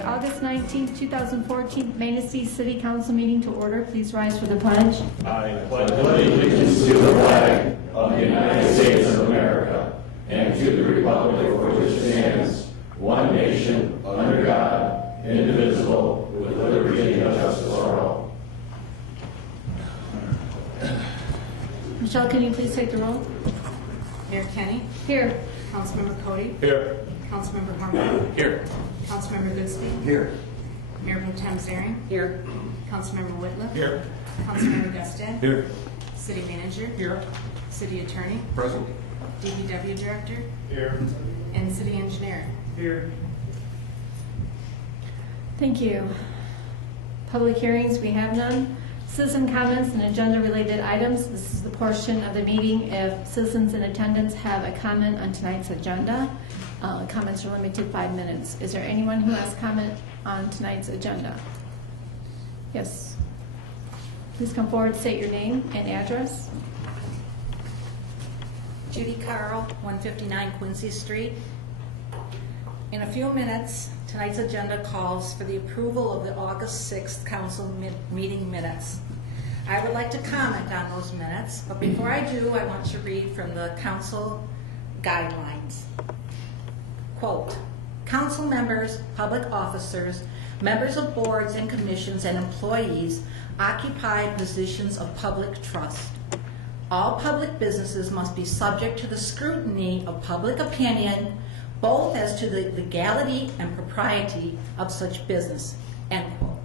Tuesday, August 19th, 2014, Manistee City Council meeting to order. Please rise for the pledge. I pledge allegiance to the flag of the United States of America and to the republic for which it stands, one nation, under God, indivisible, with liberty and justice for all. Michelle, can you please take the roll? Mayor Kenny. Here. Councilmember Cody. Here. Councilmember Harmon. Here. Councilmember Manistee. Here. Mayor Pro Tem Zaring. Here. Councilmember Whitliff. Here. Councilmember Gustin. Here. City Manager. Here. City Attorney. Present. DPW Director. Here. And City Engineer. Here. Thank you. Public hearings, we have none. Citizen comments and agenda-related items. This is the portion of the meeting if citizens in attendance have a comment on tonight's agenda. Comments are limited to 5 minutes. Is there anyone who has comment on tonight's agenda? Yes. Please come forward, state your name and address. Judy Carl, 159 Quincy Street. In a few minutes, tonight's agenda calls for the approval of the August 6th council meeting minutes. I would like to comment on those minutes, but before I do, I want to read from the council guidelines. Quote, council members, public officers, members of boards and commissions, and employees occupy positions of public trust. All public businesses must be subject to the scrutiny of public opinion, both as to the legality and propriety of such business, end quote.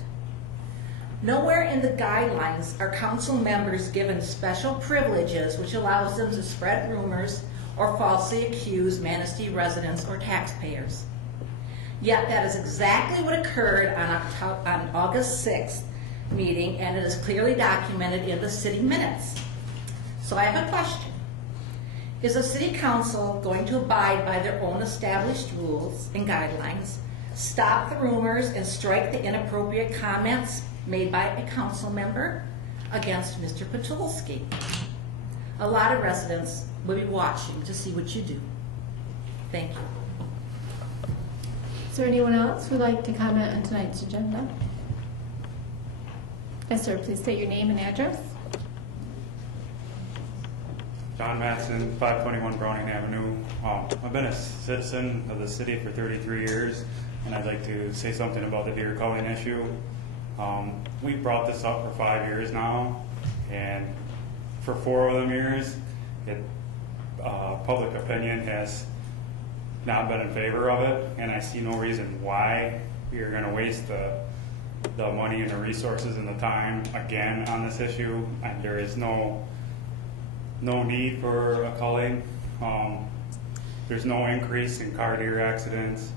Nowhere in the guidelines are council members given special privileges which allows them to spread rumors or falsely accuse Manistee residents or taxpayers. Yet that is exactly what occurred on August 6th meeting, and it is clearly documented in the city minutes. So I have a question. Is the city council going to abide by their own established rules and guidelines, stop the rumors, and strike the inappropriate comments made by a council member against Mr. Patulski? A lot of residents will be watching to see what you do. Thank you. Is there anyone else who would like to comment on tonight's agenda? Yes, sir. Please state your name and address. John Matson, 521 Browning Avenue. I've been a citizen of the city for 33 years, and I'd like to say something about the deer culling issue. We've brought this up for 5 years now, and for 4 of them years, public opinion has not been in favor of it, and I see no reason why we are going to waste the money and the resources and the time again on this issue. And there is no need for a culling. There's no increase in car deer accidents.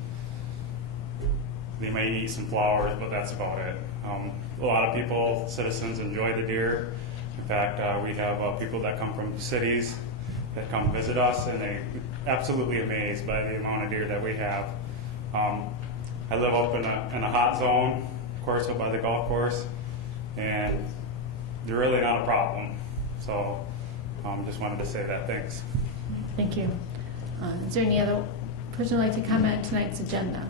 They may eat some flowers, but that's about it. A lot of people, citizens, enjoy the deer. In fact, we have people that come from cities that come visit us, and they're absolutely amazed by the amount of deer that we have. I live up in a hot zone, of course, up by the golf course, and they're really not a problem. So just wanted to say that. Thanks. Thank you. Is there any other person who would like to comment on tonight's agenda?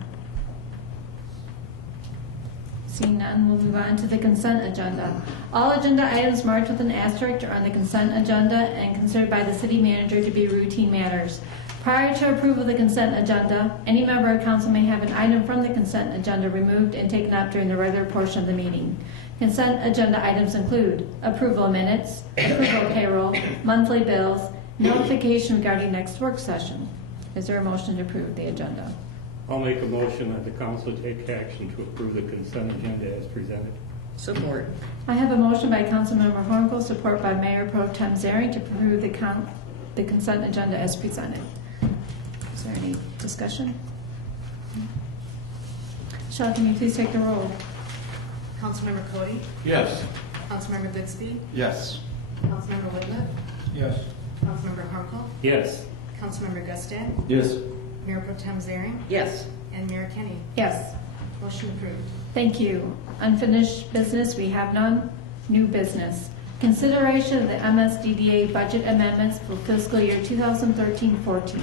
Seeing none, we'll move on to the consent agenda. All agenda items marked with an asterisk are on the consent agenda and considered by the city manager to be routine matters. Prior to approval of the consent agenda, any member of council may have an item from the consent agenda removed and taken up during the regular portion of the meeting. Consent agenda items include approval of minutes, approval of payroll, monthly bills, notification regarding next work session. Is there a motion to approve the agenda? I'll make a motion that the council take action to approve the consent agenda as presented. Support. I have a motion by Councilmember Hornkel, support by Mayor Pro Tem Zaring to approve the consent agenda as presented. Is there any discussion? Michelle, can you please take the roll? Councilmember Cody. Yes. Councilmember Manistee. Yes. Councilmember Whitliff. Yes. Councilmember Harmon. Yes. Councilmember Gustin. Yes. Mayor Pro Tem Zaring. Yes. And Mayor Kenny. Yes. Motion approved. Thank you. Unfinished business, we have none. New business. Consideration of the MSDDA budget amendments for fiscal year 2013-14.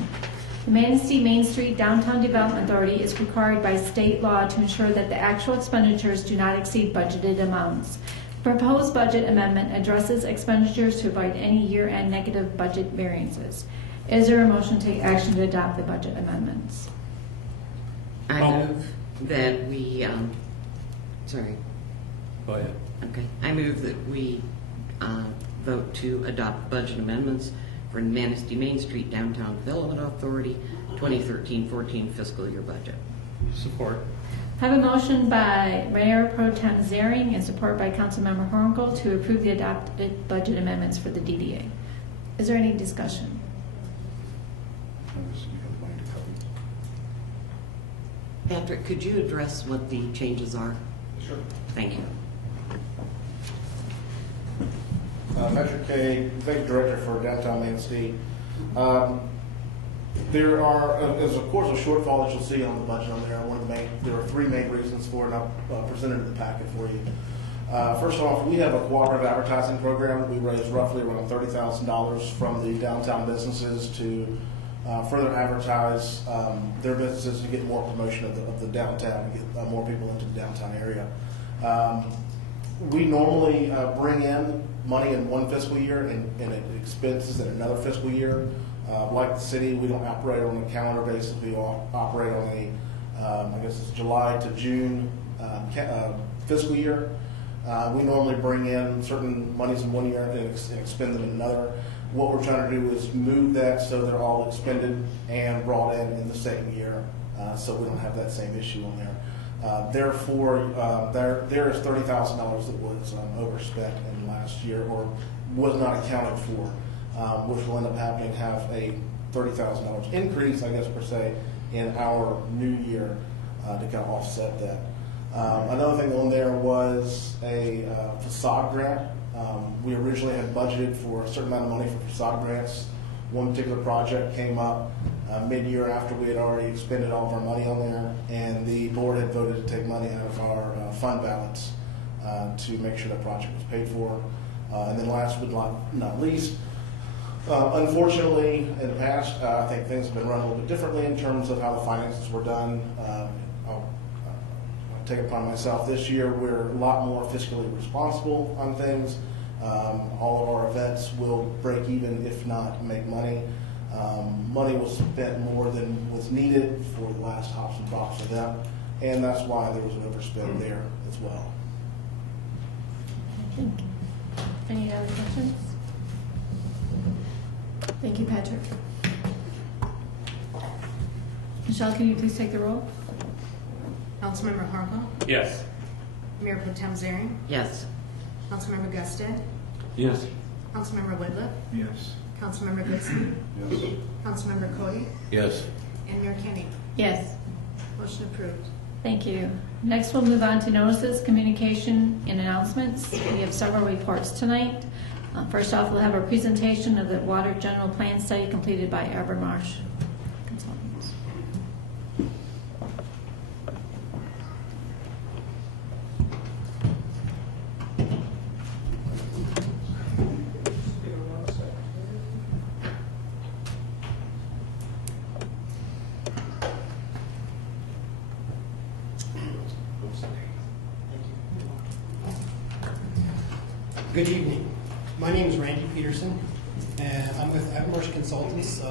The Manistee Main Street Downtown Development Authority is required by state law to ensure that the actual expenditures do not exceed budgeted amounts. The proposed budget amendment addresses expenditures to avoid any year-end negative budget variances. Is there a motion to take action to adopt the budget amendments? I move that we, sorry. Go ahead. Okay. I move that we vote to adopt budget amendments for Manistee Main Street Downtown Development Authority 2013-14 fiscal year budget. Support. I have a motion by Mayor Pro Tem Zering and support by Councilmember Hornkel to approve the adopted budget amendments for the DDA. Is there any discussion? Patrick, could you address what the changes are? Sure. Thank you. Patrick Kay, Executive Director for Downtown Manistee. There are, is of course a shortfall that you'll see on the budget on there. There are three main reasons for it, and I'll present it in the packet for you. First off, we have a cooperative advertising program. We raise roughly around $30,000 from the downtown businesses to further advertise their businesses to get more promotion of the downtown, and get more people into the downtown area. We normally bring in money in one fiscal year and it expenses in another fiscal year. Like the city, we don't operate on a calendar basis. We operate on a, I guess it's July to June fiscal year. We normally bring in certain monies in one year and expend them in another. What we're trying to do is move that so they're all expended and brought in the same year, so we don't have that same issue on there. Therefore, there is $30,000 that was overspent in last year or was not accounted for, which will end up having to have a $30,000 increase, I guess per se, in our new year to kind of offset that. Another thing on there was a facade grant. We originally had budgeted for a certain amount of money for facade grants. One particular project came up mid-year after we had already expended all of our money on there, and the board had voted to take money out of our fund balance to make sure that project was paid for. And then last but not least, unfortunately, in the past, I think things have been run a little bit differently in terms of how the finances were done. I'll take it upon myself this year. We're a lot more fiscally responsible on things. All of our events will break even, if not make money. Money was spent more than was needed for the last Hops and Bops event, and that's why there was an overspend there as well. Thank you. Any other questions? Thank you, Patrick. Michelle, can you please take the roll? Councilmember Hornkel, Yes. Mayor Pro Tem Zering, Yes. Councilmember Gusted, Yes. Councilmember Whitliff, Yes. Councilmember Goodspeed, Yes. Councilmember Cody, Yes. and Mayor Kenny. Yes. Motion approved. Thank you. Next, we'll move on to notices, communication, and announcements. We have several reports tonight. First off, we'll have a presentation of the Water General Plan Study completed by Marsh Consultants. Good evening. My name is Randy Peterson, and I'm with Marsh Consultants,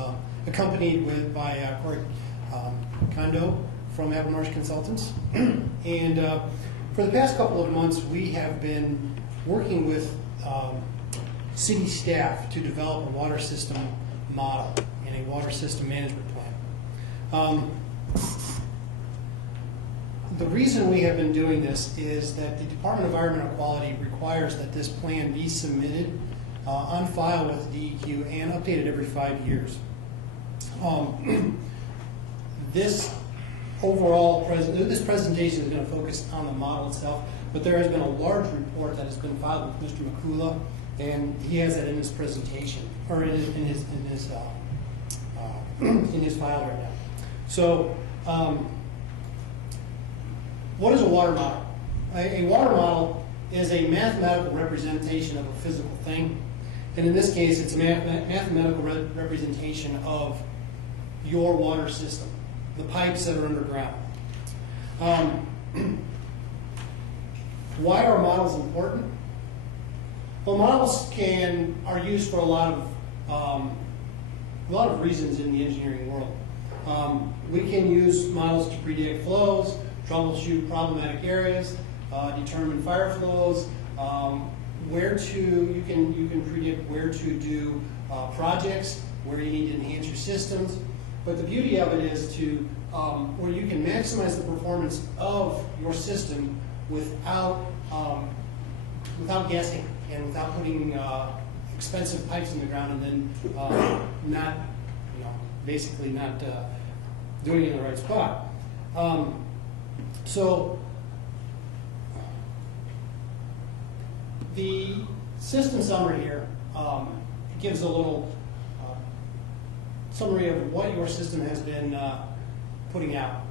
accompanied by Corey Kondo from Marsh Consultants. And for the past couple of months, we have been working with city staff to develop a water system model and a water system management plan. The reason we have been doing this is that the Department of Environmental Quality requires that this plan be submitted on file with the DEQ and updated every 5 years. This presentation is going to focus on the model itself, but there has been a large report that has been filed with Mr. McCullough, and he has that in his presentation, or in his file right now. So. What is a water model? A water model is a mathematical representation of a physical thing. And in this case, it's a mathematical representation of your water system, the pipes that are underground. Why are models important? Well, models are used for a lot of reasons in the engineering world. We can use models to predict flows, troubleshoot problematic areas, determine fire flows, you can predict where to do projects, where you need to enhance your systems. But the beauty of it is where you can maximize the performance of your system without guessing and without putting expensive pipes in the ground and then not doing it in the right spot. So the system summary here gives a little summary of what your system has been putting out.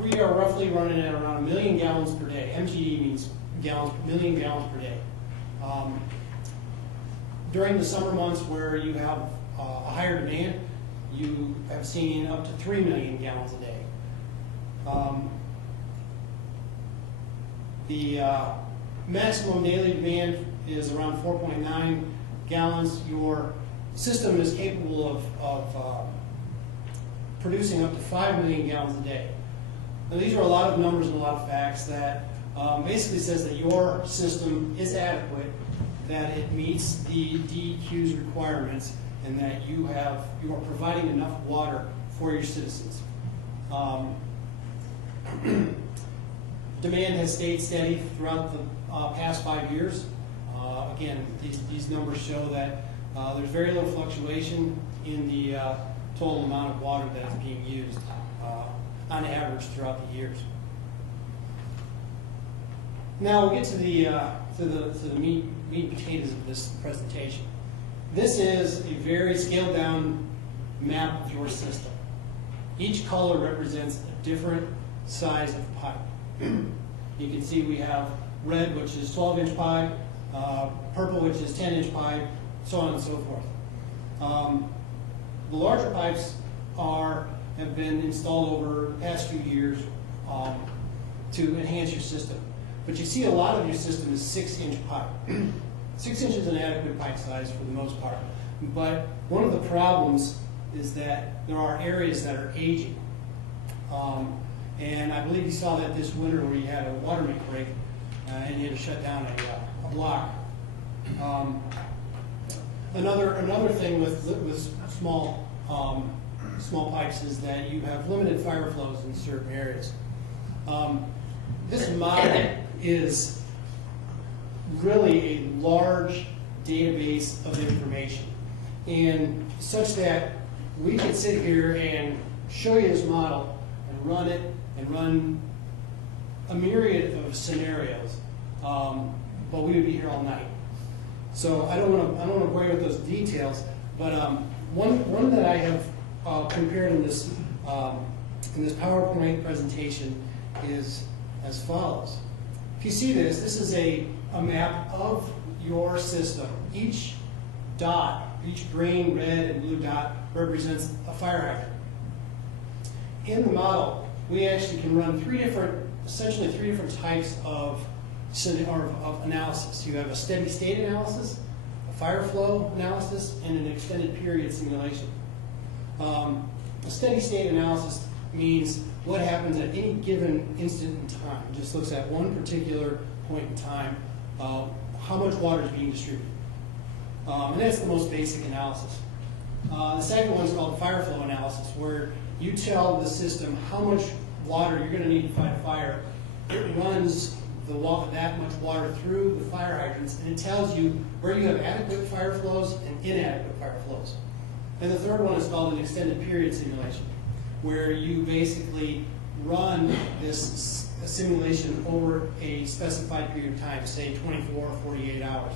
We are roughly running at around 1 million gallons per day. MGD means gallons, million gallons per day. During the summer months where you have a higher demand, you have seen up to 3 million gallons a day. The maximum daily demand is around 4.9 gallons. Your system is capable of producing up to 5 million gallons a day. Now, these are a lot of numbers and a lot of facts that basically says that your system is adequate, that it meets the DEQ's requirements, and that you are providing enough water for your citizens. Demand has stayed steady throughout the past 5 years. Again, these numbers show that there's very little fluctuation in the total amount of water that is being used on average throughout the years. Now we'll get to the meat and potatoes of this presentation. This is a very scaled down map of your system. Each color represents a different size of pipe. You can see we have red, which is 12-inch pipe, purple, which is 10-inch pipe, so on and so forth. The larger pipes have been installed over the past few years to enhance your system. But you see a lot of your system is 6-inch pipe. 6 inches is an adequate pipe size for the most part. But one of the problems is that there are areas that are aging. And I believe you saw that this winter where you had a water main break and you had to shut down a block. Another thing with small pipes is that you have limited fire flows in certain areas. This model is really a large database of information, and such that we can sit here and show you this model and run a myriad of scenarios, but we would be here all night. So I don't want to bore you with those details, but one that I have prepared in this PowerPoint presentation is as follows. If you see this is a map of your system. Each dot, each green, red, and blue dot represents a fire hydrant. In the model, we actually can run essentially three different types of analysis. You have a steady state analysis, a fire flow analysis, and an extended period simulation. A steady state analysis means what happens at any given instant in time. It just looks at one particular point in time, how much water is being distributed. And that's the most basic analysis. The second one is called fire flow analysis, where you tell the system how much water you're going to need to fight a fire. It runs that much water through the fire hydrants, and it tells you where you have adequate fire flows and inadequate fire flows. And the third one is called an extended period simulation, where you basically run this simulation over a specified period of time, say 24 or 48 hours.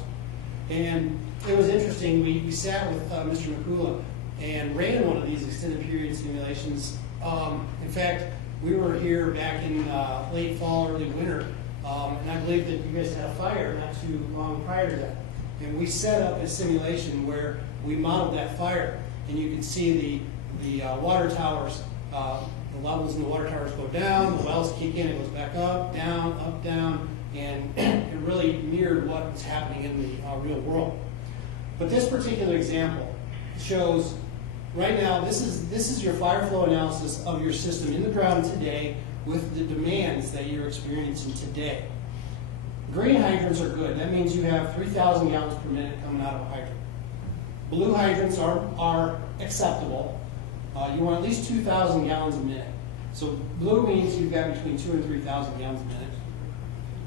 And it was interesting, we sat with Mr. McCula and ran one of these extended period simulations. In fact, we were here back in late fall, early winter, and I believe that you guys had a fire not too long prior to that. And we set up a simulation where we modeled that fire, and you can see the water towers, the levels in the water towers go down, the wells kick in, it goes back up, down, and it really mirrored what was happening in the real world. But this particular example shows, right now, this is your fire flow analysis of your system in the ground today with the demands that you're experiencing today. Green hydrants are good. That means you have 3,000 gallons per minute coming out of a hydrant. Blue hydrants are acceptable. You want at least 2,000 gallons a minute. So blue means you've got between 2,000 and 3,000 gallons a minute.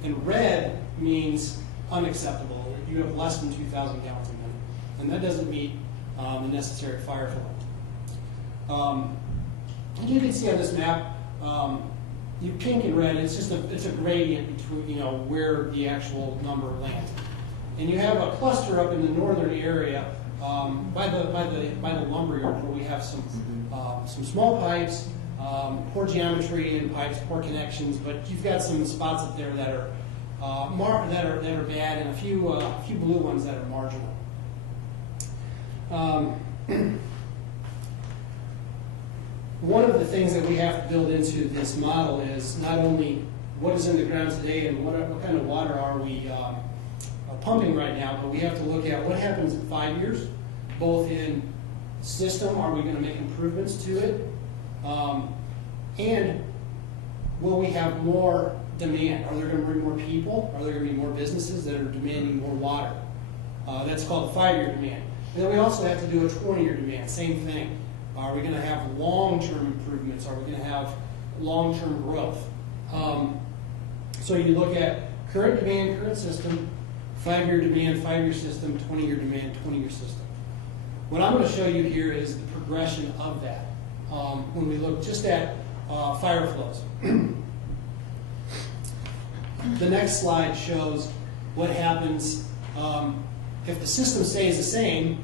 And red means unacceptable. You have less than 2,000 gallons a minute. And that doesn't meet the necessary fire flow. And you can see on this map, you pink and red, it's a gradient between, where the actual number lands. And you have a cluster up in the northern area by the lumber yard where we have some small pipes, poor geometry in pipes, poor connections, but you've got some spots up there that are bad, and a few blue ones that are marginal. One of the things that we have to build into this model is not only what is in the ground today and what kind of water are we pumping right now, but we have to look at what happens in 5 years, both in system, are we going to make improvements to it, and will we have more demand? Are there going to be more people? Are there going to be more businesses that are demanding more water? That's called the 5-year demand. And then we also have to do a 20-year demand, same thing. Are we going to have long-term improvements? Are we going to have long-term growth? So you look at current demand, current system, 5-year demand, 5-year system, 20-year demand, 20-year system. What I'm going to show you here is the progression of that when we look just at fire flows. The next slide shows what happens if the system stays the same,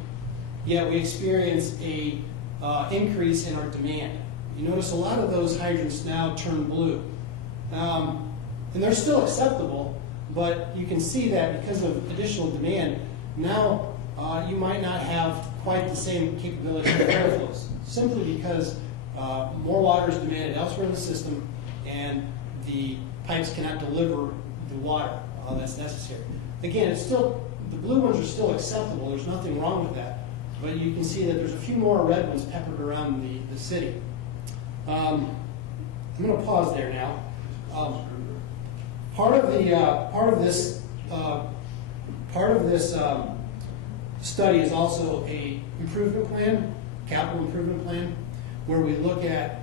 yet we experience a increase in our demand. You notice a lot of those hydrants now turn blue. And they're still acceptable, but you can see that because of additional demand, now you might not have quite the same capability of fire flows, simply because more water is demanded elsewhere in the system, and the pipes cannot deliver the water that's necessary. Again, it's still, the blue ones are still acceptable. There's nothing wrong with that. But you can see that there's a few more red ones peppered around the city. I'm going to pause there now. Part of this study is also a improvement plan, capital improvement plan, where we look at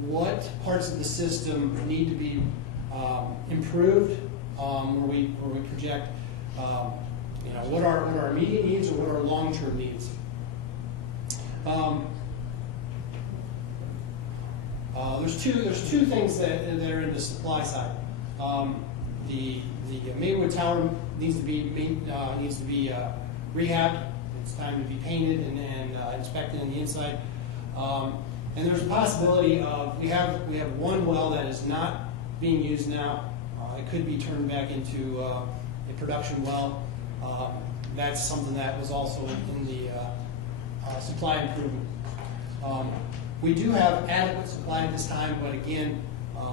what parts of the system need to be improved, where we project what our immediate needs and what our long-term needs. There's two things that are in the supply side. The Maywood Tower needs to be rehabbed. It's time to be painted and inspected on the inside. And there's a possibility of we have one well that is not being used now. It could be turned back into a production well. That's something that was also in the supply improvement. We do have adequate supply at this time, but again,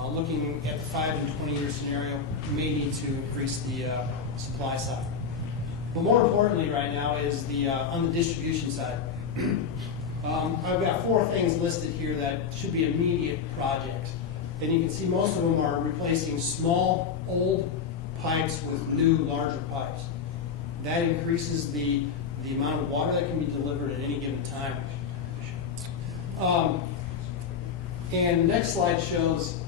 looking at the 5 and 20-year scenario, we may need to increase the supply side. But more importantly right now is on the distribution side. I've got 4 things listed here that should be immediate projects. And you can see most of them are replacing small, old pipes with new, larger pipes. That increases the amount of water that can be delivered at any given time. And the next slide shows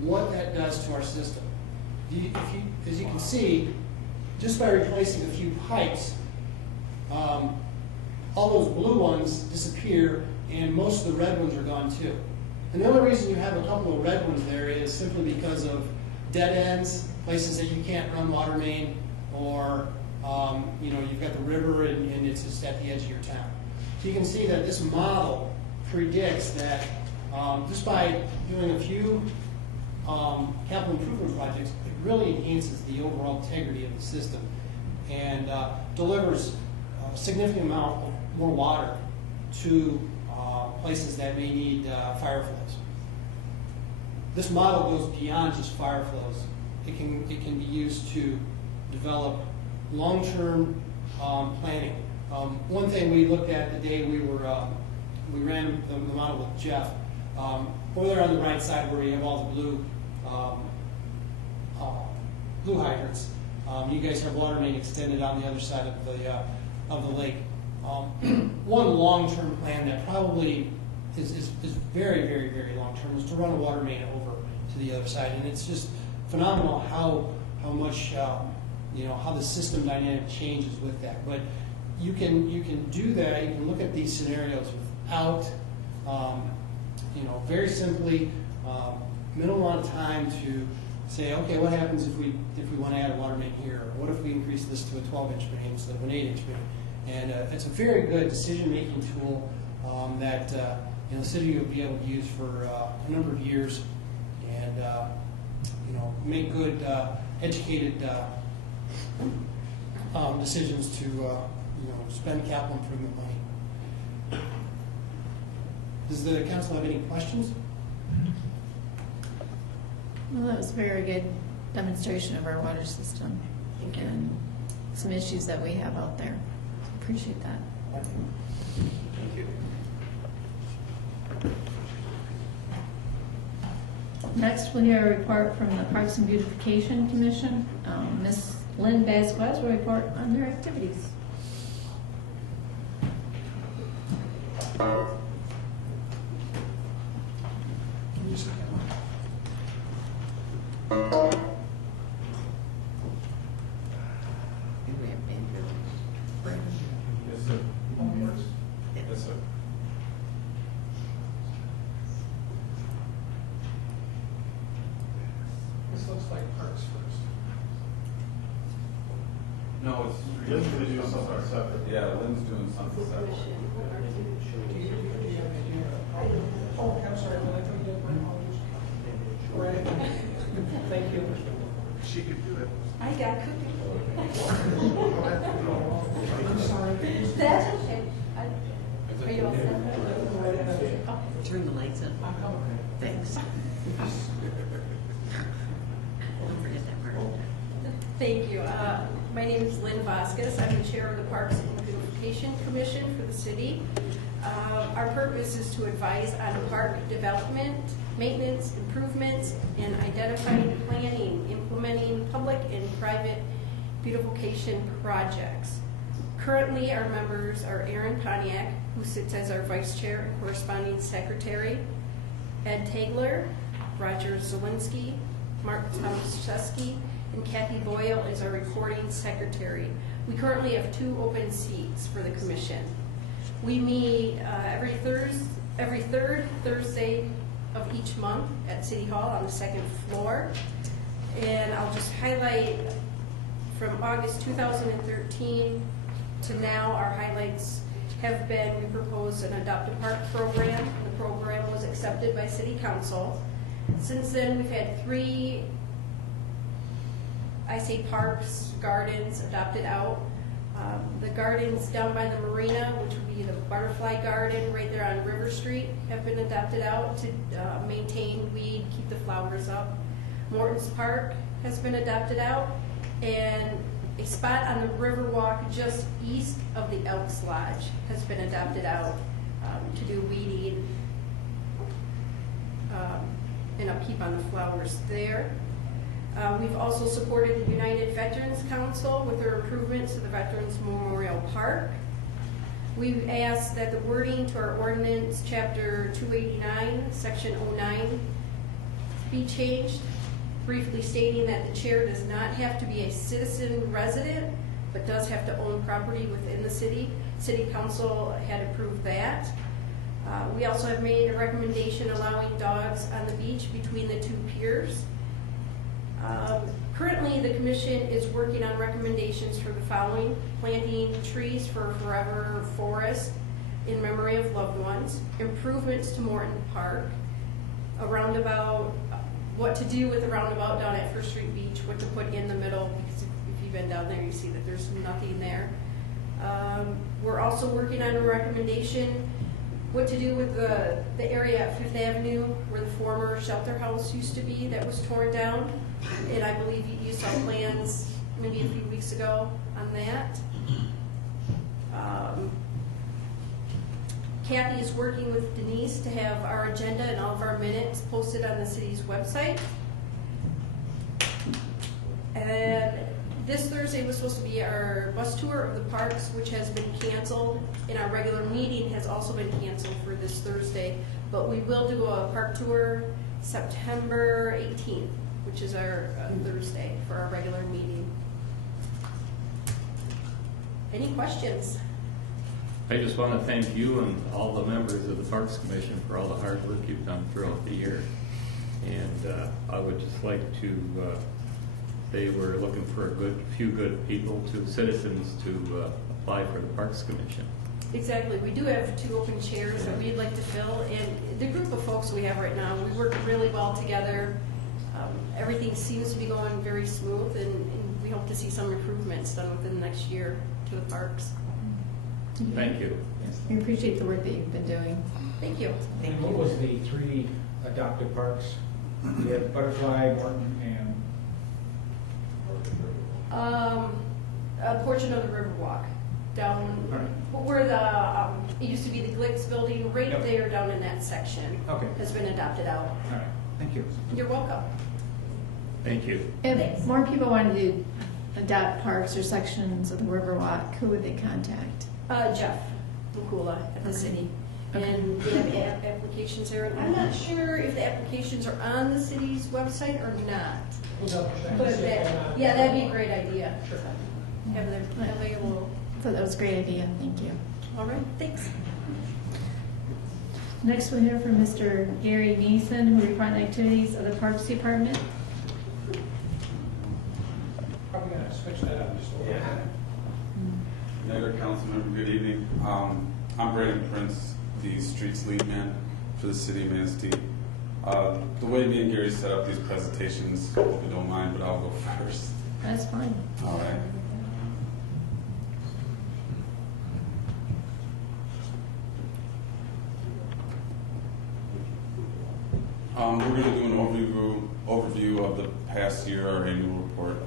what that does to our system. As you can see, just by replacing a few pipes, all those blue ones disappear, and most of the red ones are gone too. And the only reason you have a couple of red ones there is simply because of dead ends, places that you can't run water main, or you've got the river and it's just at the edge of your town. So you can see that this model predicts that just by doing a few capital improvement projects, it really enhances the overall integrity of the system and delivers a significant amount of more water to places that may need fire flows. This model goes beyond just fire flows. It can be used to develop long-term planning. One thing we looked at the day we ran the model with Jeff, over there on the right side where you have all the blue hydrants, you guys have water main extended on the other side of the lake. One long-term plan that probably is very, very, very long-term is to run a water main over to the other side, and it's just phenomenal how much how the system dynamic changes with that. But you can do that. You can look at these scenarios without very simply minimal amount of time to say, okay, what happens if we want to add a water main here? Or what if we increase this to a 12-inch main instead of an 8-inch main? And it's a very good decision-making tool that the city will be able to use for a number of years, and make good, educated decisions to spend capital improvement money. Does the council have any questions? Well, that was a very good demonstration of our water system and some issues that we have out there. Appreciate that. Thank you. Next, we'll hear a report from the Parks and Beautification Commission. Ms. Lynn Vasquez will report on their activities. Yes, sir. Yes, sir. This looks like parks first. No, it's. Lynn's gonna do something separate. Yeah, Lynn's doing something separate. Oh, I'm sorry, I thought you did my apologies. Right. Thank you. She could do it. I got cookies. I'm sorry. That's okay. Are you all set? Turn the lights up. Thanks. Don't forget that part. Thank you. My name is Lynn Vasquez. I'm the chair of the Parks and Beautification Commission for the city. Our purpose is to advise on park development, maintenance, improvements, and identifying, planning, implementing public and private beautification projects. Currently, our members are Aaron Pontiac, who sits as our vice chair and corresponding secretary, Ed Tagler, Roger Zawinski, Mark Tomaszewski, and Kathy Boyle is our recording secretary. We currently have 2 open seats for the commission. We meet every third Thursday of each month at City Hall on the 2nd floor. And I'll just highlight from August 2013 to now, our highlights have been, we proposed an Adopt a Park program. The program was accepted by City Council. Since then, we've had 3, parks, gardens adopted out. The gardens down by the marina, which would be the Butterfly Garden right there on River Street, have been adopted out to maintain, weed, keep the flowers up. Morton's Park has been adopted out, and a spot on the Riverwalk just east of the Elks Lodge has been adopted out to do weeding and upkeep on the flowers there. We've also supported the United Veterans Council with their improvements to the Veterans Memorial Park. We've asked that the wording to our ordinance, chapter 289, section 09, be changed, briefly stating that the chair does not have to be a citizen resident, but does have to own property within the city. City Council had approved that. We also have made a recommendation allowing dogs on the beach between the 2 piers. Currently, the commission is working on recommendations for the following: planting trees for a forever forest in memory of loved ones, improvements to Morton Park, a roundabout, what to do with the roundabout down at First Street Beach, what to put in the middle, because if you've been down there, you see that there's nothing there. We're also working on a recommendation what to do with the area at Fifth Avenue where the former shelter house used to be that was torn down. And I believe you saw plans maybe a few weeks ago on that. Kathy is working with Denise to have our agenda and all of our minutes posted on the city's website. And this Thursday was supposed to be our bus tour of the parks, which has been canceled, and our regular meeting has also been canceled for this Thursday. But we will do a park tour September 18th, which is our Thursday for our regular meeting. Any questions? I just want to thank you and all the members of the Parks Commission for all the hard work you've done throughout the year. And I would just like to say we're looking for a few good people, citizens to apply for the Parks Commission. Exactly. We do have 2 open chairs that we'd like to fill, and the group of folks we have right now, we work really well together. Everything seems to be going very smooth, and we hope to see some improvements done within the next year to the parks. Thank you. We appreciate the work that you've been doing. Thank you. And what was the 3 adopted parks? We have Butterfly, Morton, and A portion of the Riverwalk down where it used to be the Glicks building, right Yep. there down in that section. Okay. Has been adopted out. all right. Thank you. You're welcome. Thank you. If more people wanted to adopt parks or sections of the Riverwalk, who would they contact? Jeff Mukula at the city. Okay. And they have applications there. I'm not sure if the applications are on the city's website or not. But that'd be a great idea. Have them available. So that was a great idea. Thank you. All right, thanks. Next, we'll hear from Mr. Gary Neeson, who will report on the activities of the Parks Department. Probably gonna switch that up just a little bit. Mayor, Councilmember, good evening. I'm Brandon Prince, the Streets Lead Man for the City of Manistee. The way me and Gary set up these presentations, hope you don't mind, but I'll go first. That's fine. All right. We're going to do an overview of the past year, our annual report.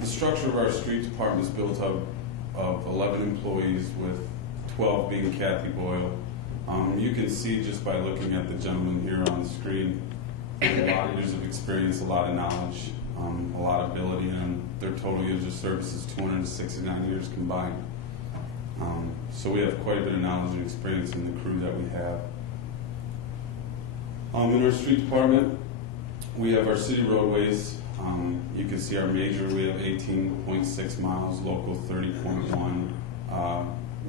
The structure of our street department is built up of 11 employees, with 12 being Kathy Boyle. You can see just by looking at the gentleman here on the screen, a lot of years of experience, a lot of knowledge, a lot of ability, and their total years of service is 269 years combined. So we have quite a bit of knowledge and experience in the crew that we have. In our street department, we have our city roadways. You can see our major, we have 18.6 miles, local 30.1.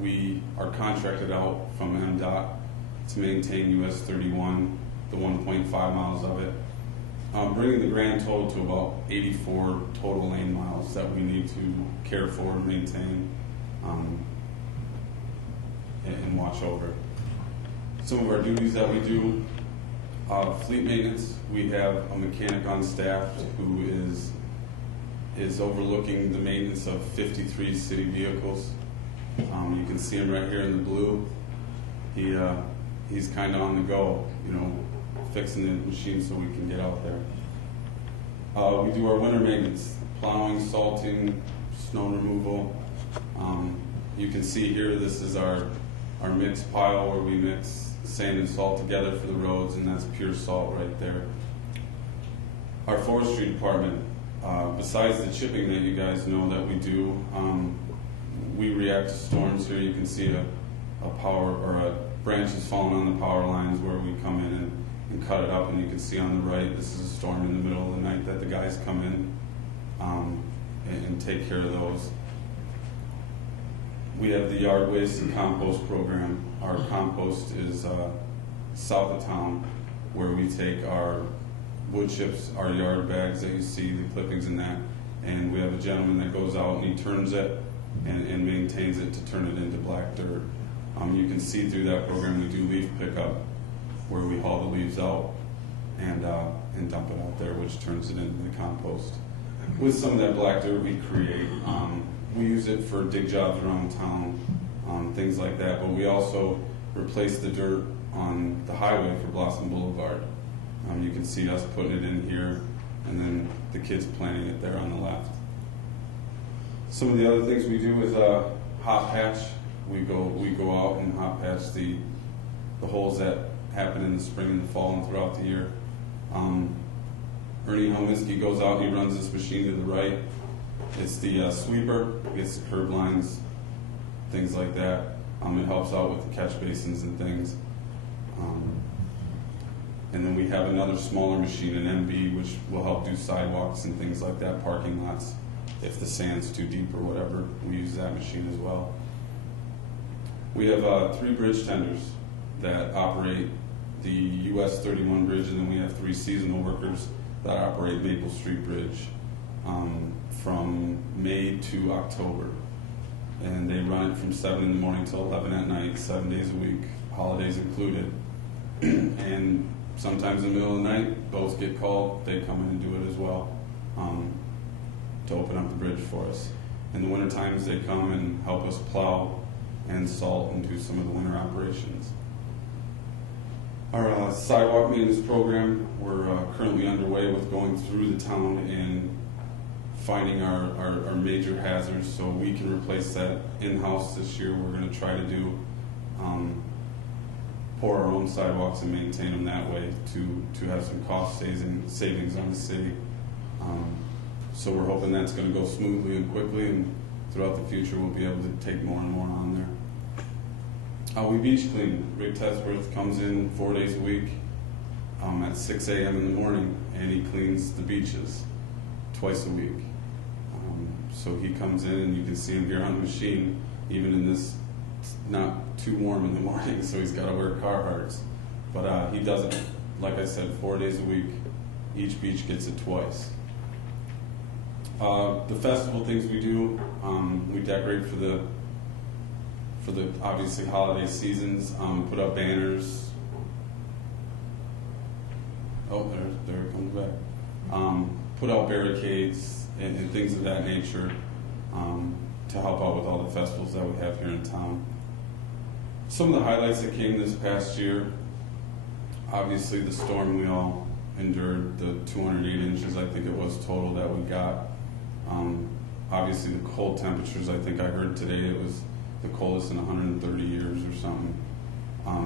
We are contracted out from MDOT to maintain US 31, the 1.5 miles of it, bringing the grand total to about 84 total lane miles that we need to care for and maintain and watch over. Some of our duties that we do, fleet maintenance. We have a mechanic on staff who is overlooking the maintenance of 53 city vehicles. You can see him right here in the blue. He's kind of on the go, fixing the machine so we can get out there. We do our winter maintenance, plowing, salting, snow removal. You can see here, this is our mixed pile where we mix sand and salt together for the roads, and that's pure salt right there. Our forestry department, besides the chipping that you guys know that we do, we react to storms here. You can see a power or a branch is falling on the power lines where we come in and cut it up, and you can see on the right, this is a storm in the middle of the night that the guys come in and take care of those. We have the yard waste and compost program. Our compost is south of town, where we take our wood chips, our yard bags that you see, the clippings and that, and we have a gentleman that goes out and he turns it and maintains it to turn it into black dirt. You can see through that program we do leaf pickup, where we haul the leaves out and dump it out there, which turns it into the compost. With some of that black dirt we create, we use it for dig jobs around town, things like that, but we also replace the dirt on the highway for Blossom Boulevard. You can see us putting it in here, and then the kids planting it there on the left. Some of the other things we do is hot patch. We go out and hot patch the holes that happen in the spring and the fall and throughout the year. Ernie Helminsky goes out and he runs this machine to the right. It's the sweeper, gets the curb lines, things like that. It helps out with the catch basins and things. And then we have another smaller machine, an MB, which will help do sidewalks and things like that, parking lots. If the sand's too deep or whatever, we use that machine as well. We have 3 bridge tenders that operate the US 31 bridge, and then we have 3 seasonal workers that operate Maple Street Bridge from May to October. And they run it from 7 in the morning till 11 at night, 7 days a week, holidays included. And sometimes in the middle of the night, boats get called, they come in and do it as well to open up the bridge for us. In the winter times, they come and help us plow and salt and do some of the winter operations. Our sidewalk maintenance program, we're currently underway with going through the town and finding our major hazards so we can replace that in-house this year. We're going to try to do pour our own sidewalks and maintain them that way to have some cost savings on the city. So we're hoping that's going to go smoothly and quickly, and throughout the future we'll be able to take more and more on there. We beach clean. Rick Tesworth comes in 4 days a week at 6 a.m. in the morning, and he cleans the beaches twice a week. So he comes in, and you can see him here on the machine, even in this not too warm in the morning, so he's got to wear Carhartts. But he does it, like I said, 4 days a week. Each beach gets it twice. The festival things we do, we decorate for the obviously holiday seasons, put up banners. Oh, there it comes back. Put out barricades and things of that nature to help out with all the festivals that we have here in town. Some of the highlights that came this past year, obviously the storm we all endured, the 208 inches I think it was total that we got. Obviously the cold temperatures, I think I heard today it was the coldest in 130 years or something.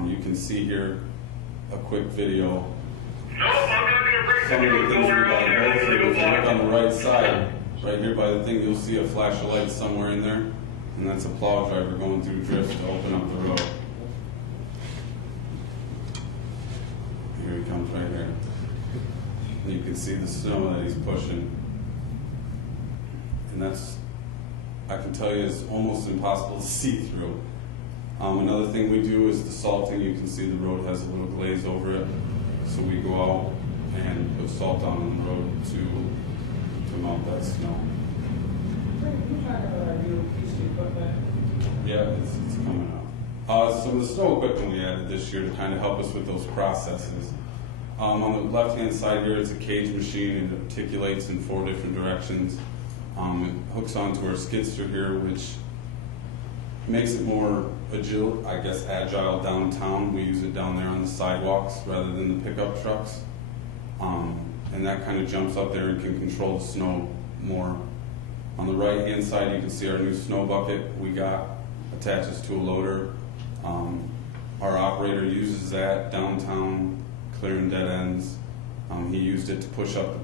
You can see here a quick video. Some of the things we got to go through. If you look on the right side, right here by the thing, you'll see a flash of light somewhere in there, and that's a plow driver going through drifts to open up the road. Here he comes right here. And you can see the snow that he's pushing. And that's, I can tell you, it's almost impossible to see through. Another thing we do is the salting. You can see the road has a little glaze over it. So we go out and put salt on the road to melt that snow. Yeah, it's coming up. Some of the snow equipment we added this year to kind of help us with those processes. On the left-hand side here, it's a cage machine. It articulates in 4 different directions. It hooks onto our skidster here, which makes it more agile downtown. We use it down there on the sidewalks rather than the pickup trucks. And that kind of jumps up there and can control the snow more. On the right-hand side, you can see our new snow bucket we got attaches to a loader. Our operator uses that downtown, clearing dead ends. He used it to push up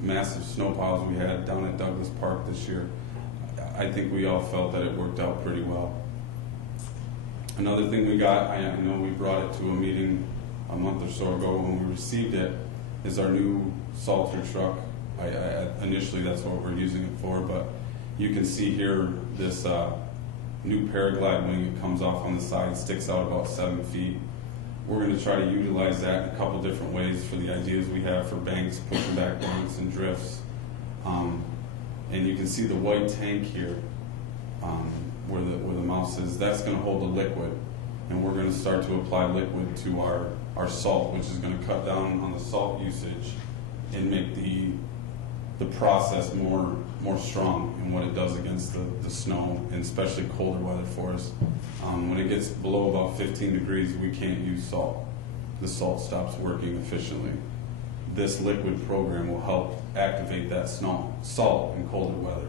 massive snow piles we had down at Douglas Park this year. I think we all felt that it worked out pretty well. Another thing we got, I know we brought it to a meeting a month or so ago when we received it, is our new salter truck. Initially that's what we're using it for, but you can see here this new Paraglide wing. It comes off on the side, sticks out about 7 feet. We're going to try to utilize that in a couple different ways for the ideas we have for banks, pushing back banks and drifts. And you can see the white tank here where the mouse is. That's going to hold the liquid, and we're going to start to apply liquid to our salt, which is going to cut down on the salt usage and make the the process more strong in what it does against the snow, and especially colder weather for us. When it gets below about 15 degrees, we can't use salt. The salt stops working efficiently. This liquid program will help activate that salt in colder weather.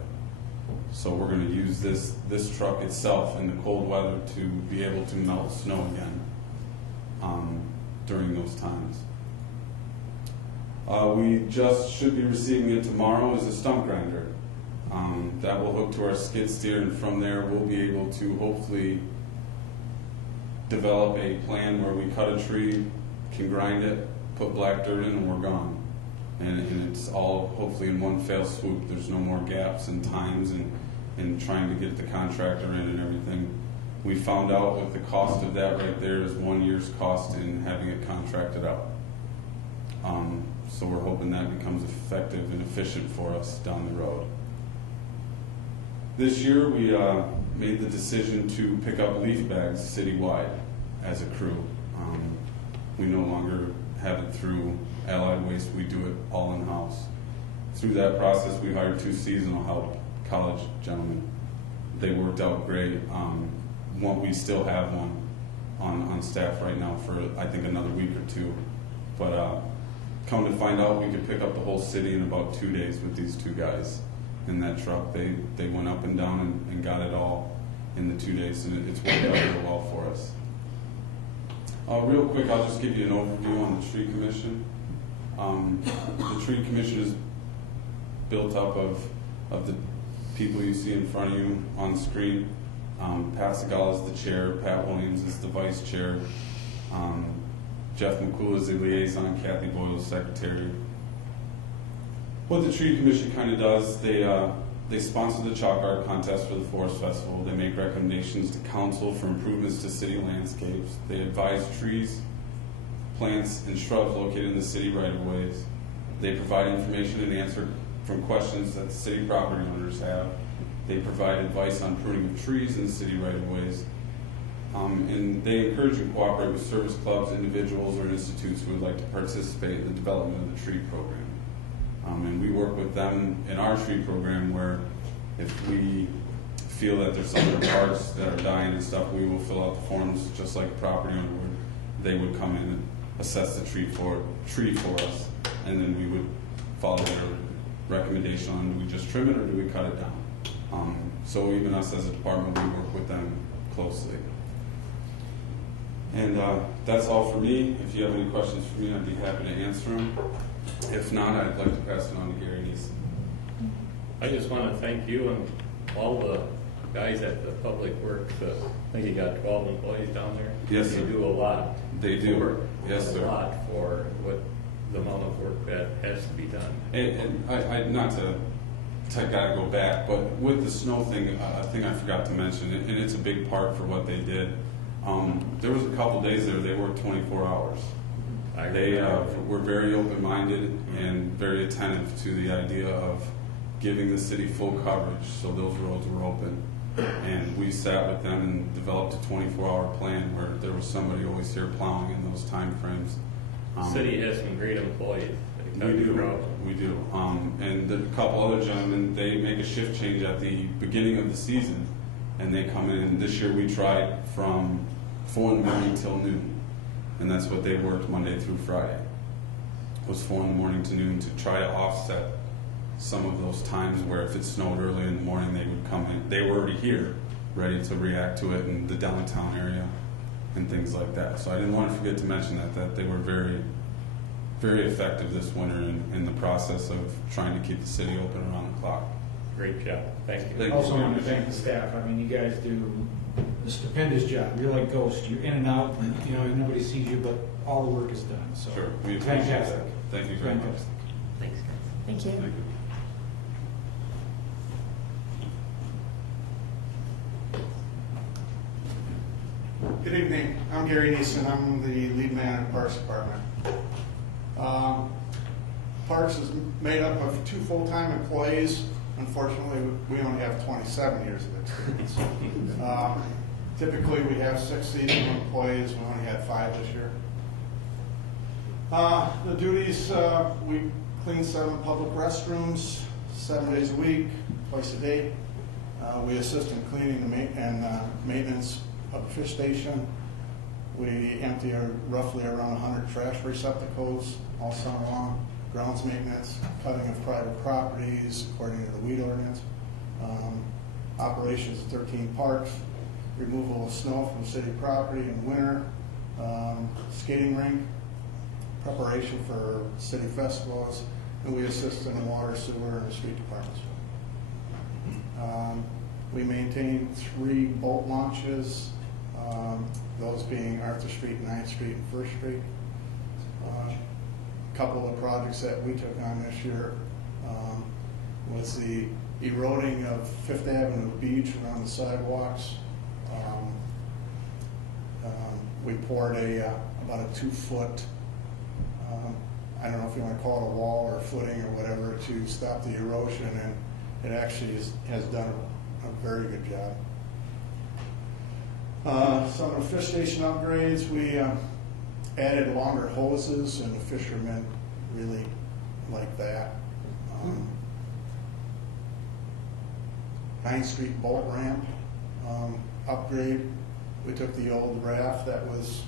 So we're going to use this truck itself in the cold weather to be able to melt snow again during those times. We just should be receiving it tomorrow as a stump grinder. That will hook to our skid steer, and from there we'll be able to hopefully develop a plan where we cut a tree, can grind it, put black dirt in, and we're gone. And it's all hopefully in one fell swoop. There's no more gaps and times and trying to get the contractor in and everything. We found out what the cost of that right there is 1 year's cost in having it contracted out. So we're hoping that becomes effective and efficient for us down the road. This year we made the decision to pick up leaf bags citywide as a crew. We no longer have it through Allied Waste, we do it all in-house. Through that process we hired 2 seasonal help, college gentlemen. They worked out great. We still have one on staff right now for I think another week or 2. But come to find out, we could pick up the whole city in about 2 days with these 2 guys in that truck. They went up and down and got it all in the 2 days, and it's worked out real well for us. Real quick, I'll just give you an overview on the tree commission. The tree commission is built up of the people you see in front of you on the screen. Pat Segal is the chair, Pat Williams is the vice chair, Jeff McCool is the liaison, Kathy Boyle is secretary. What the tree commission kind of does, they sponsor the chalk art contest for the Forest Festival. They make recommendations to council for improvements to city landscapes. They advise trees, plants, and shrubs located in the city right-of-ways. They provide information and answer from questions that the city property owners have. They provide advice on pruning of trees in the city right-of-ways. And they encourage and cooperate with service clubs, individuals, or institutes who would like to participate in the development of the tree program. And we work with them in our tree program where if we feel that there's some other parts that are dying and stuff, we will fill out the forms just like a property owner would. They would come in and assess the tree for us, and then we would follow their recommendation on do we just trim it or do we cut it down. So even us as a department, we work with them closely. And that's all for me. If you have any questions for me, I'd be happy to answer them. If not, I'd like to pass it on to Gary Neeson. I just want to thank you and all the guys at the Public Works. I think you got 12 employees down there. Yes, They sir. do a lot. They do. Yes, a sir. lot for what the amount of work that has to be done. And I not to gotta go back, but with the snow thing, a thing I forgot to mention, and it's a big part for what they did. There was a couple days there they worked 24 hours. They were very open-minded and very attentive to the idea of giving the city full coverage, so those roads were open. And we sat with them and developed a 24-hour plan where there was somebody always here plowing in those time frames. The city has some great employees. We do. And a couple other gentlemen, they make a shift change at the beginning of the season, and they come in. This year we tried from 4 in the morning till noon, and that's what they worked Monday through Friday. It was 4 in the morning to noon to try to offset some of those times where if it snowed early in the morning, they would come in. They were already here, ready to react to it in the downtown area and things like that. So I didn't want to forget to mention that they were very, very effective this winter in the process of trying to keep the city open around the clock. Great job. Thank you. I also want to thank the staff. I mean, you guys do a stupendous job. You're like ghosts. You're in and out, and nobody sees you, but all the work is done. So Sure, we appreciate fantastic. that. Thank you very much. Fantastic. Thanks, guys. Thank you. Thank you. Good evening. I'm Gary Neeson. I'm the lead man in Parks Department. Parks is made up of 2 full-time employees. Unfortunately, we only have 27 years of experience. Typically, we have 6 seasonal employees. We only had 5 this year. The duties, we clean 7 public restrooms, 7 days a week, twice a day. We assist in cleaning and maintenance of the fish station. We empty roughly around 100 trash receptacles all summer long. Grounds maintenance, cutting of private properties according to the weed ordinance. Operations of 13 parks, removal of snow from city property in winter, skating rink, preparation for city festivals, and we assist in the water, sewer, and the street departments. We maintain 3 boat launches, those being Arthur Street, 9th Street, and 1st Street. A couple of projects that we took on this year was the eroding of 5th Avenue Beach around the sidewalks. We poured about a 2-foot, I don't know if you want to call it a wall or footing or whatever, to stop the erosion, and it actually has done a very good job. Some of the fish station upgrades, we added longer hoses, and the fishermen really like that. 9th Street boat ramp upgrade. We took the old raft that was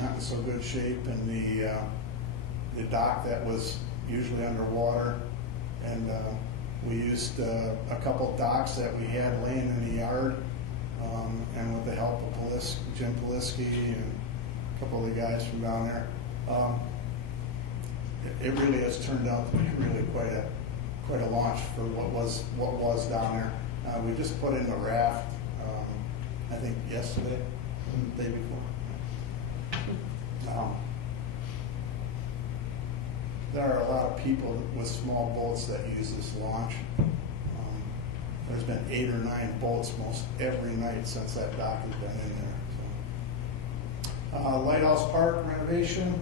not in so good shape, and the dock that was usually underwater, and we used a couple docks that we had laying in the yard, and with the help of Jim Polisky and a couple of the guys from down there, it really has turned out to be really quite a launch for what was down there. We just put in the raft, I think yesterday, the day before. There are a lot of people with small boats that use this launch. There's been 8 or 9 boats most every night since that dock has been in there. So. Lighthouse Park renovation.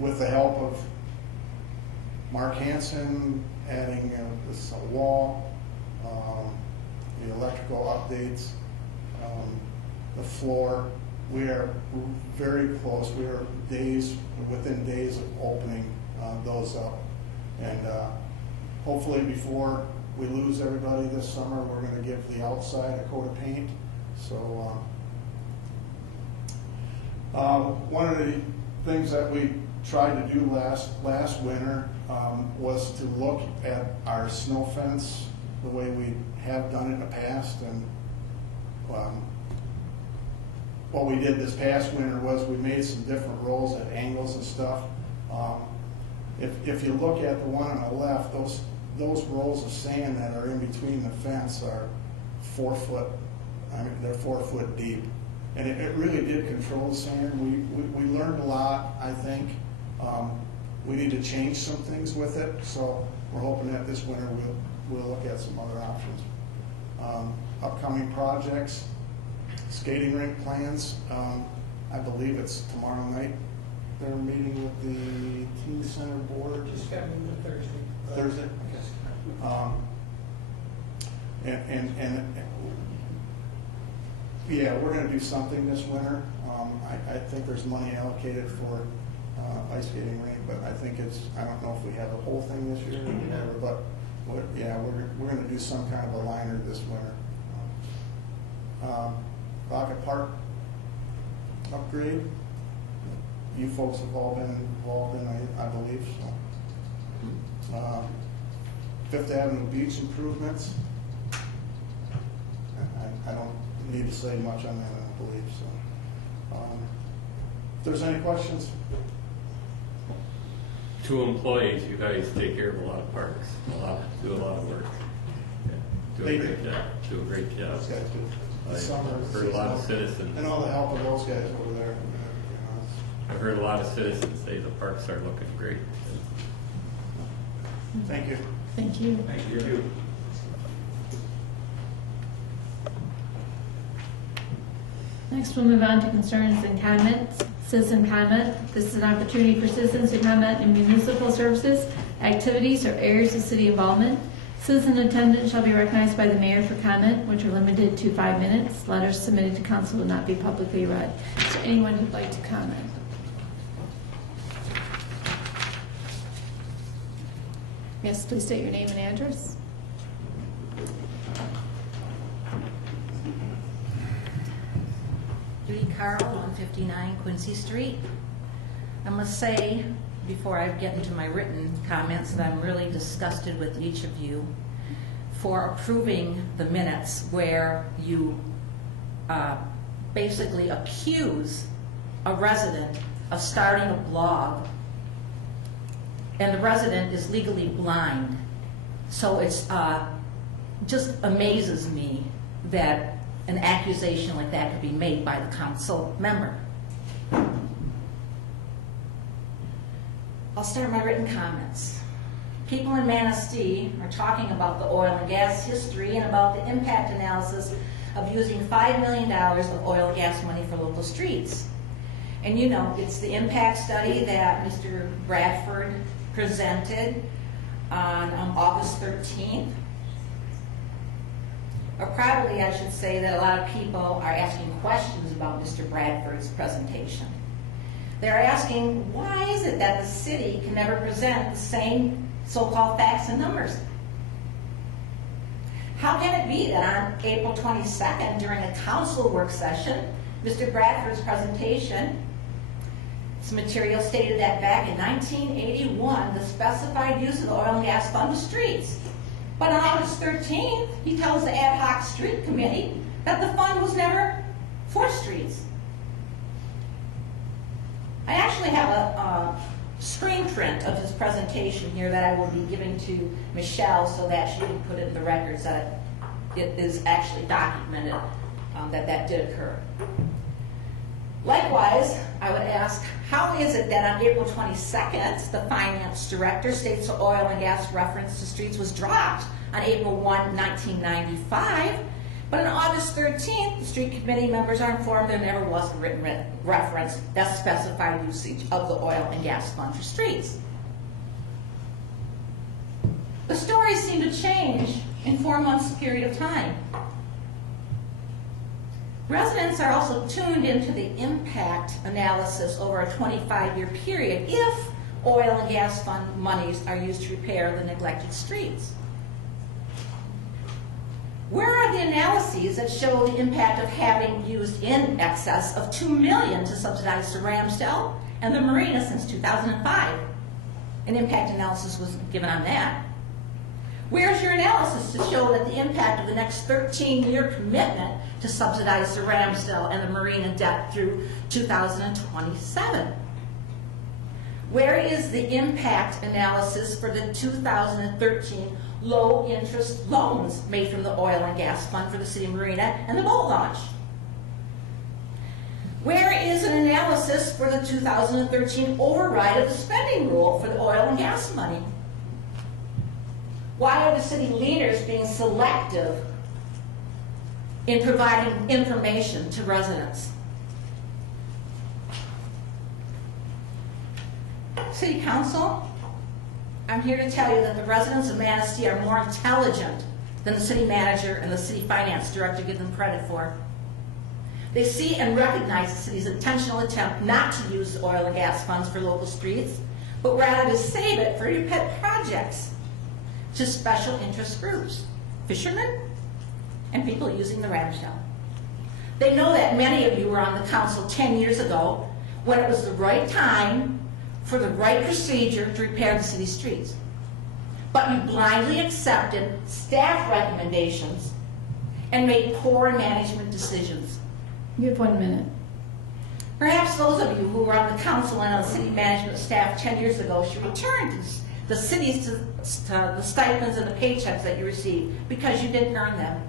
With the help of Mark Hansen, adding this wall, the electrical updates, the floor. We are very close. We are within days of opening those up. And hopefully before we lose everybody this summer, we're going to give the outside a coat of paint. So one of the things that we tried to do last winter was to look at our snow fence the way we have done it in the past. And what we did this past winter was we made some different rolls at angles and stuff. If you look at the one on the left, those rolls of sand that are in between the fence are 4 foot. I mean, they're 4 foot deep, and it really did control the sand. We learned a lot, I think. We need to change some things with it, so we're hoping that this winter we'll look at some other options. Upcoming projects, skating rink plans. I believe it's tomorrow night. They're meeting with the teen center board. Just got moved to Thursday. Thursday? And yeah, we're going to do something this winter. I think there's money allocated for ice skating rink, but I think I don't know if we have the whole thing this year or whatever, but yeah, we're going to do some kind of a liner this winter. Rocket Park upgrade. You folks have all been involved in, I believe, so. 5th Avenue beach improvements. I don't need to say much on that, I believe, so. If there's any questions? 2 employees, you guys take care of a lot of parks, do a lot of work. Yeah, do a great job. Those guys do. I've heard a lot of citizens. And all the help of those guys over there. I've heard a lot of citizens say the parks are looking great. Thank you. Thank you. Thank you. Next, we'll move on to concerns and comments. Citizen comment. This is an opportunity for citizens to comment on municipal services, activities, or areas of city involvement. Citizen attendance shall be recognized by the mayor for comment, which are limited to 5 minutes. Letters submitted to council will not be publicly read. Is there anyone who'd like to comment? Yes, please state your name and address. Judy Carl, 159 Quincy Street. I must say, before I get into my written comments, that I'm really disgusted with each of you for approving the minutes where you basically accuse a resident of starting a blog, and the resident is legally blind. So it's just amazes me that an accusation like that could be made by the council member. I'll start my written comments. People in Manistee are talking about the oil and gas history and about the impact analysis of using $5 million of oil and gas money for local streets. And you know, it's the impact study that Mr. Bradford presented on August 13th. Or probably I should say that a lot of people are asking questions about Mr. Bradford's presentation. They're asking, why is it that the city can never present the same so-called facts and numbers? How can it be that on April 22nd, during a council work session, Mr. Bradford's presentation, this material stated that back in 1981, the specified use of the oil and gas fund was streets. But on August 13th, he tells the ad hoc street committee that the fund was never for streets. I actually have a screen print of his presentation here that I will be giving to Michelle so that she can put it in the records that it is actually documented that that did occur. Likewise, I would ask, how is it that on April 22nd, the finance director states the oil and gas reference to streets was dropped on April 1, 1995, but on August 13th, the street committee members are informed there never was a written reference that specified usage of the oil and gas fund for streets. The stories seem to change in 4 months period of time. Residents are also tuned into the impact analysis over a 25-year period if oil and gas fund monies are used to repair the neglected streets. Where are the analyses that show the impact of having used in excess of $2 million to subsidize the Ramsdale and the marina since 2005? An impact analysis was given on that. Where's your analysis to show that the impact of the next 13-year commitment to subsidize the Ramsdale and the marina debt through 2027? Where is the impact analysis for the 2013 low-interest loans made from the oil and gas fund for the city marina and the boat launch? Where is an analysis for the 2013 override of the spending rule for the oil and gas money? Why are the city leaders being selective in providing information to residents? City Council, I'm here to tell you that the residents of Manistee are more intelligent than the city manager and the city finance director give them credit for. They see and recognize the city's intentional attempt not to use the oil and gas funds for local streets, but rather to save it for your pet projects to special interest groups, fishermen, and people using the Ramsdale. They know that many of you were on the council 10 years ago when it was the right time for the right procedure to repair the city streets. But you blindly accepted staff recommendations and made poor management decisions. You have 1 minute. Perhaps those of you who were on the council and on the city management staff 10 years ago should return to the cities to the stipends and the paychecks that you received because you didn't earn them.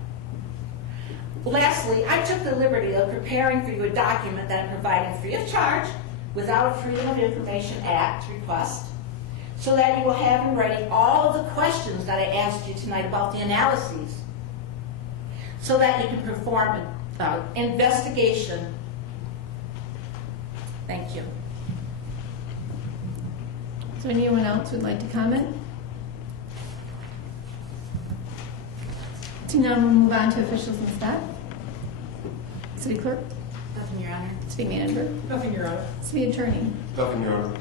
Lastly, I took the liberty of preparing for you a document that I'm providing free of charge without a Freedom of Information Act request, so that you will have in writing all of the questions that I asked you tonight about the analyses, so that you can perform an investigation. Thank you. Is there anyone else who'd like to comment? So now we'll move on to officials and staff. City clerk, Nothing, Your Honor. city manager, Nothing, Your Honor. city attorney, Nothing, Your Honor.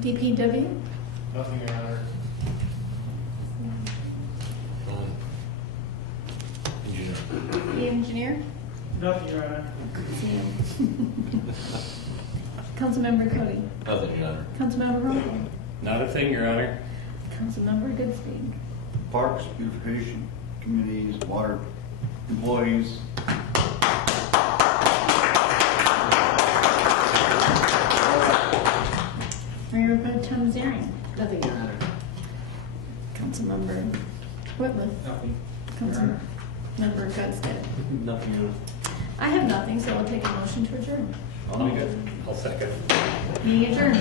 DPW, Nothing, Your Honor. the engineer, Nothing, Your Honor. Councilmember Cody, Nothing, Your Honor. Councilmember Rowland, Not a thing, Your Honor. Councilmember Goodspeed. Parks, beautification committees, water employees. Mayor Pro Tem Zering, Nothing, Your Honor. Councilmember Whitman, Nothing. Councilmember Goodstead. Nothing, Your Honor. I have nothing, so I'll take a motion to adjourn. I'll second. Meeting adjourned.